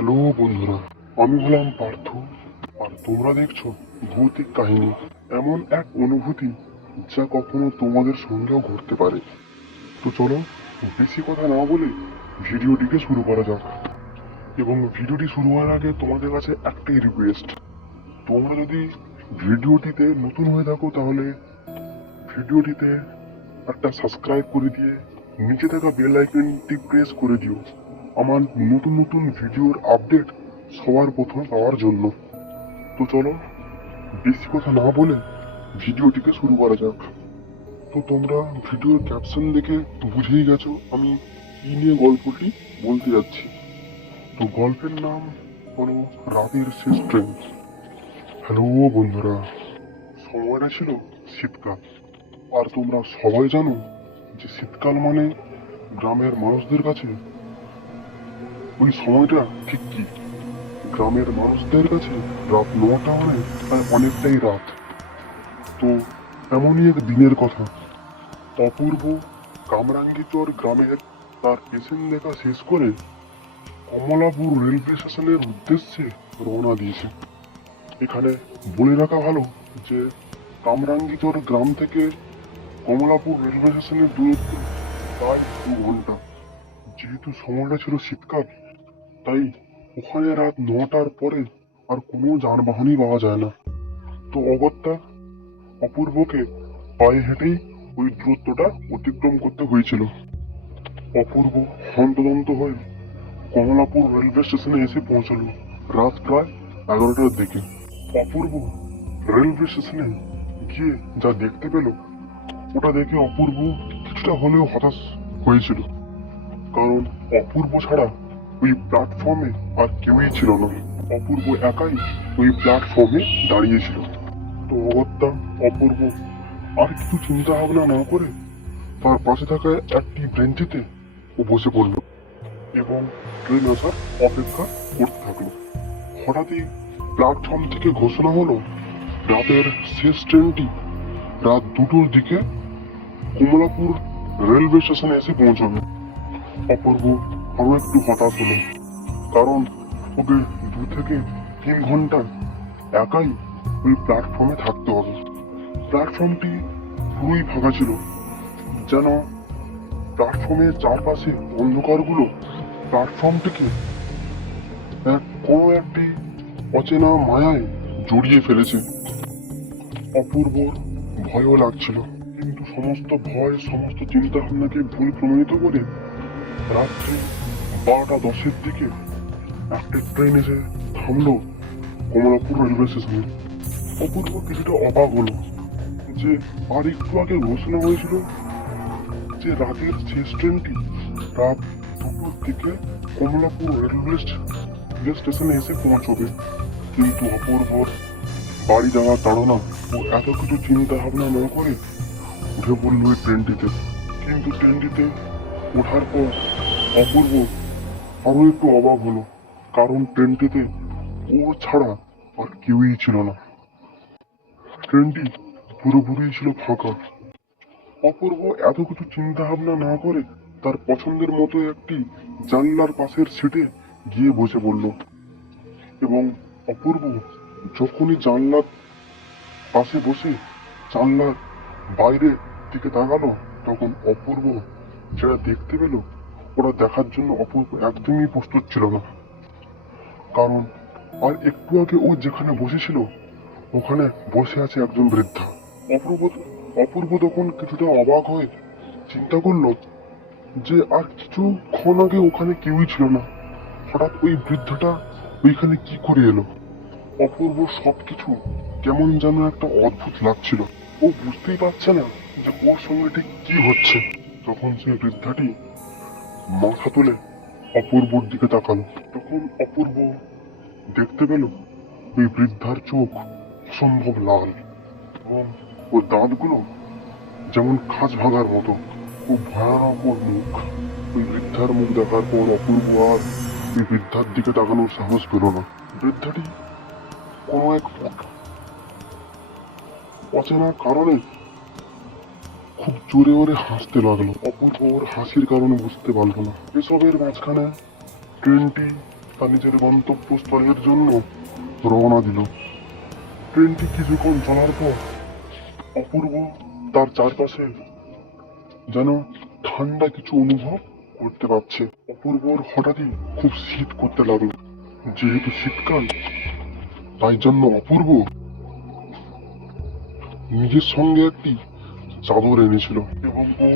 Hello বন্ধুরা, আমি হলাম পার্থ। আর তোমরা দেখছো ভৌতিক কাহিনী, এমন এক অনুভূতি যা কখনো তোমাদের সঙ্গেও ঘটতে পারে। তো চলো, বেশি কথা না বলে ভিডিওটিকে শুরু করা যাক। এবং ভিডিওটি শুরু হওয়ার আগে তোমাদের কাছে একটাই রিকোয়েস্ট, তোমরা যদি ভিডিওটিতে নতুন হয়ে থাকো তাহলে ভিডিওটিতে একটা সাবস্ক্রাইব করে দিয়ে নিচে থাকা বেল আইকনটি প্রেস করে দিও আমার নতুন নতুন ভিডিওর আপডেট সবার প্রথম পাওয়ার জন্য। তো চলো, বেশি কথা না বলে ভিডিওটিকে শুরু করা যাক। তো তোমরা ভিডিওর ক্যাপশন দেখে বুঝেই গেছো আমি কি নিয়ে গল্পটি বলতে যাচ্ছি। তো গল্পের নাম হলো রাতের শেষ ট্রেন। হ্যালো বন্ধুরা, সময়টা ছিল শীতকাল। আর তোমরা সবাই জানো যে শীতকাল মানে গ্রামের মানুষদের কাছে ওই সময়টা ঠিক কি। গ্রামের মানুষদের কাছে রাত 9টা মানে প্রায় অনেকটাই রাত। তো এমনই এক দিনের কথা, অপূর্ব কামরাঙ্গীচর গ্রামের তার পেশেন্ট দেখা শেষ করে কমলাপুর রেলওয়ে স্টেশনের উদ্দেশ্যে রওনা দিয়েছে। এখানে বলে রাখা ভালো যে কামরাঙ্গীচর গ্রাম থেকে কমলাপুর রেলওয়ে স্টেশনের দূরত্ব প্রায় 2 ঘন্টা। যেহেতু সময়টা ছিল শীতকাল, তাই ওখানে রাত 9টার পরে আর কোনো যানবাহনই পাওয়া যায় না। তো অগত্যা অপূর্বকে পায়ে হেঁটেই ওই দূরত্বটা অতিক্রম করতে হয়েছিল। অপূর্ব হন্তদন্ত হয়ে কমলাপুর রেলওয়ে স্টেশনে এসে পৌঁছালো রাত প্রায় 11টার দিকে। অপূর্ব রেলওয়ে স্টেশনে গিয়ে যা দেখতে পেল, ওটা দেখে অপূর্ব কিছুটা হলেও হতাশ হয়েছিল। কারণ অপূর্ব ছাড়া ওই প্ল্যাটফর্মে আর কেউই ছিল না। অপূর্ব একাই ওই প্ল্যাটফর্মে দাঁড়িয়েছিল। তো অগত্যা অপূর্ব আর কিছু চিন্তা ভাবনা না করে তার পাশে থাকা একটি বেঞ্চিতে ও বসে পড়ল এবং ট্রেন আসার অপেক্ষা করতে থাকলো। হঠাৎই প্ল্যাটফর্ম থেকে ঘোষণা হলো রাতের শেষ ট্রেনটি রাত 2টোর দিকে কমলাপুর রেলওয়ে স্টেশনে এসে পৌঁছাবে। অপূর্ব আরো একটু হতাশ হলো, কারণ ওকে 2 থেকে 3 ঘন্টা একাই ওই প্ল্যাটফর্মে থাকতে হবে। প্ল্যাটফর্মটি পুরোই ফাঁকা ছিল, যেন প্ল্যাটফর্মের চারপাশে অন্ধকারগুলো প্ল্যাটফর্মটিকে কোনো একটি অচেনা মায়ায় জড়িয়ে ফেলেছে। অপূর্বর ভয়ও লাগছিল, কিন্তু সমস্ত ভয় সমস্ত চিন্তা ভাবনাকে ভুল প্রমাণিত করে রাত্রি 12টা 10-এর দিকে একটা ট্রেন এসে থামলো কমলাপুর রেলওয়ে স্টেশনে। অপূর্ব কিছুটা অবাক হলো যে আর একটু আগে ঘোষণা হয়েছিল যে রাতের শেষ ট্রেনটি রাত 2টোর দিকে কমলাপুর রেলওয়ে স্টেশনে এসে পৌঁছবে। কিন্তু অপূর্বর বাড়ি যাওয়ার তাড়না ও এত কিছু চিন্তা ভাবনা না করে উঠে পড়ল ওই ট্রেনটিতে। কিন্তু ট্রেনটিতে ওঠার পর অপূর্ব আরো একটু অবাক হলো, কারণ ট্রেনটিতে ও ছাড়া আর কেউই ছিল না। ট্রেনটি পুরোপুরি ছিল ফাঁকা। অপূর্ব এত কিছু চিন্তা ভাবনা না করে তার পছন্দের মতো একটি জানলার পাশের সিটে গিয়ে বসে পড়ল। এবং অপূর্ব যখনই জানলার পাশে বসে জানলার বাইরের দিকে তাকালো, তখন অপূর্ব যেটা দেখতে পেল ওটা দেখার জন্য অপূর্ব একদমই প্রস্তুত ছিল না। কারণ আর একটু আগে ও যেখানে বসেছিল ওখানে বসে আছে একজন বৃদ্ধা। অপূর্ব অপূর্ব তখন কিছুটা অবাক হয়ে চিন্তা করলো যে আর কিছুক্ষণ আগে ওখানে কেউই ছিল না, হঠাৎ ওই বৃদ্ধাটা ওইখানে কি করে এলো। অপূর্ব সবকিছু কেমন যেন একটা অদ্ভুত লাগছিল। ও বুঝতেই পারছে না যে ওর সঙ্গে ঠিক কি হচ্ছে। তখন সেই বৃদ্ধাটি মাথা তুলে অপূর্বর দিকে তাকালো। তখন অপূর্ব দেখতে পেল ওই বৃদ্ধার চোখ অসম্ভব লাল এবং ওর দাঁতগুলো যেমন খাঁজ ভাঙার মতো। খুব ভয়ানক ওর মুখ। ওই বৃদ্ধার মুখ দেখার পর অপূর্ব আর ওই বৃদ্ধার দিকে তাকানোর সাহস পেল না। বৃদ্ধাটি কোনো এক অচেনা কারণে খুব জোরে ওরে হাসতে লাগলো। অপূর্ব ওর হাসির কারণে বুঝতে পারলো না। এসবের মাঝখানে ট্রেনটি তার নিজের গন্তব্যস্থলের জন্য রওনা দিল। ট্রেনটি কিছুক্ষণ চলার পর অপূর্ব তার চারপাশে যেন ঠান্ডা কিছু অনুভব করতে পারছে। অপূর্বর হঠাৎই খুব শীত করতে লাগলো। যেহেতু শীতকাল, তাই জন্য অপূর্ব নিজের সঙ্গে একটি চাদর এনেছিল এবং ও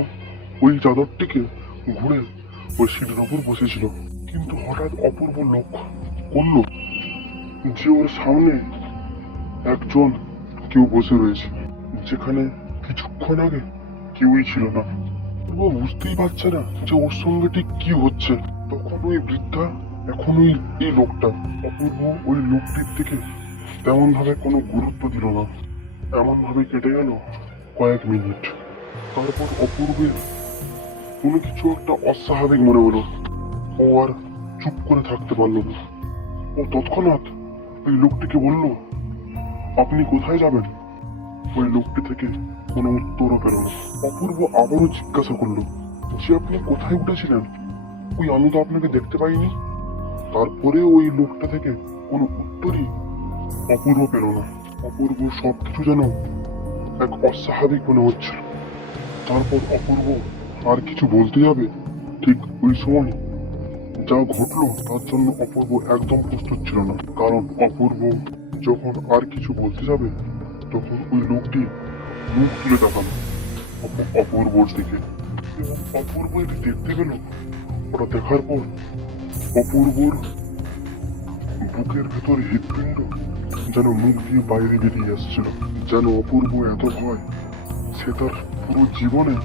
ওই চাদরটিকে ঘুরে ওই সিটের ওপর বসেছিল। কিন্তু হঠাৎ অপূর্ব লক্ষ্য করলো যে ওর সামনে একজন কেউ বসে রয়েছে, যেখানে কিছুক্ষণ আগে কেউই ছিল না। ও বুঝতেই পারছে না যে ওর সঙ্গে ঠিক কি হচ্ছে। তখন ওই বৃদ্ধা, এখন এই লোকটা। অপূর্ব ওই লোকটির দিকে তেমন ভাবে কোনো গুরুত্ব দিল না। এমন ভাবে কেটে গেল কয়েক মিনিট। তারপর অপূর্বের কোনো কিছু একটা অস্বাভাবিক মনে হলো। ও আর চুপ করে থাকতে পারলো না। ও তৎক্ষণাৎ ওই লোকটিকে বলল, আপনি কোথায় যাবেন? ওই লোকটি থেকে কোনো উত্তরও পেল না। অপূর্ব আবারও জিজ্ঞাসা করলো যে আপনি কোথায় উঠেছিলেন? ওই আমি তো আপনাকে দেখতে পাইনি। তারপরে ওই লোকটা থেকে কোনো উত্তরই অপূর্ব পেল না। অপূর্ব সবকিছু যেন এক অস্বাভাবিক মনে হচ্ছিল। তারপর অপূর্ব আর কিছু বলতে যাবে, ঠিক ওই সময় যা ঘটলো তার জন্য অপূর্ব একদম প্রস্তুত ছিল না। কারণ অপূর্ব যখন আর কিছু বলতে যাবে, তখন ওই লোকটি মুখ তুলে তাকালো অপূর্বর দিকে এবং অপূর্ব এটি দেখতে পেল। ওটা দেখার পর অপূর্বর বুকের ভেতর হৃৎপিণ্ড যেন মুখ দিয়ে বাইরে বেরিয়ে আসছিল। যেন অপূর্ব এত ভয় সে তার পুরো জীবনে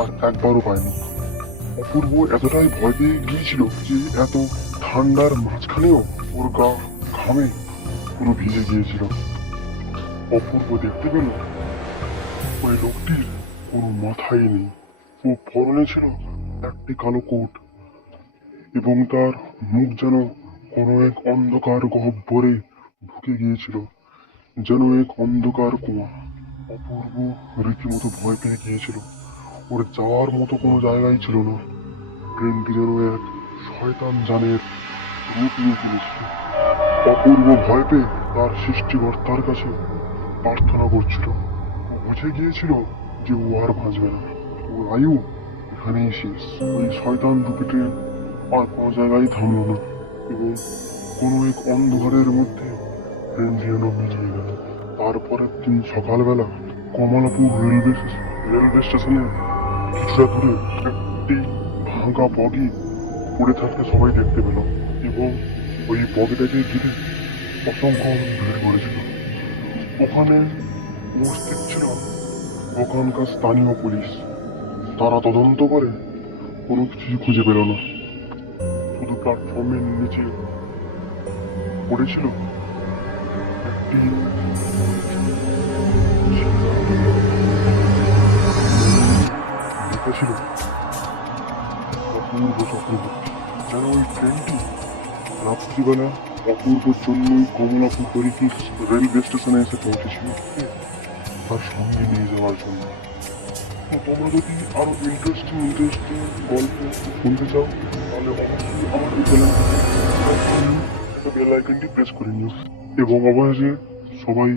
আর একবারও পায়নি। অপূর্ব এতটাই ভয় পেয়ে গিয়েছিল যে এত ঠান্ডার মাঝখানেও ওর গা ঘামে পুরো ভিজে গিয়েছিল। অপূর্ব দেখতে পেল ওই লোকটির কোনো মাথাই নেই। ও পরনে ছিল একটি কালো কোট এবং তার মুখ যেন কোনো এক অন্ধকার গহ্বরে ঢুকে গিয়েছিল, যেন এক অন্ধকার কুয়া। অপূর্ব রীতিমতো ভয় পেয়ে গিয়েছিল। ওর যাওয়ার মতো কোনো জায়গাই ছিল না। ট্রেনটি যেন এক শয়তান জানের রূপ নিয়ে ফেলেছিল। অপূর্ব ভয় পেয়ে তার সৃষ্টিকর্তার কাছে প্রার্থনা করছিল। ও বুঝে গিয়েছিল যে ও আর বাঁচবে না, ওর আয়ু এখানেই শেষ। ওই শয়তান রূপী ট্রেন আর কোনো জায়গায় থামলো না এবং কোনো এক অন্ধকারের মধ্যে ট্রেনটি যেন মিলিয়ে গেল। তারপরের দিন সকালবেলা কমলাপুর রেলওয়ে স্টেশনে কিছুটা দূরে একটি ভাঙা বগি পড়ে থাকতে সবাই দেখতে পেল এবং ওই বগিটাকে ঘিরে অসংখ্য ভিড় করেছিল। ওখানে উপস্থিত ছিল ওখানকার স্থানীয় পুলিশ। তারা তদন্ত করে কোনো কিছুই খুঁজে পেল না। শুধু প্ল্যাটফর্মের নিচে পড়েছিল একটি লেখা ছিল অপূর্ব চক্রবর্তী। যেন ওই ট্রেনটি রাত্রিবেলা অপূর্বর জন্যই কমলাপুর হরিপুর রেলওয়ে স্টেশনে এসে পৌঁছেছিল তার সঙ্গে নিয়ে যাওয়ার জন্য। তো তোমরা যদি আরো ইন্টারেস্টিং গল্প শুনতে চাও, তাহলে অবশ্যই আমার এই চ্যানেলটি বেল আইকনটি প্রেস করে নিও। এবং অবশেষে সবাই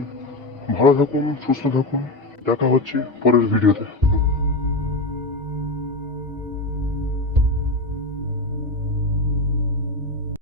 ভালো থাকুন, সুস্থ থাকুন। দেখা হচ্ছে পরের ভিডিওতে।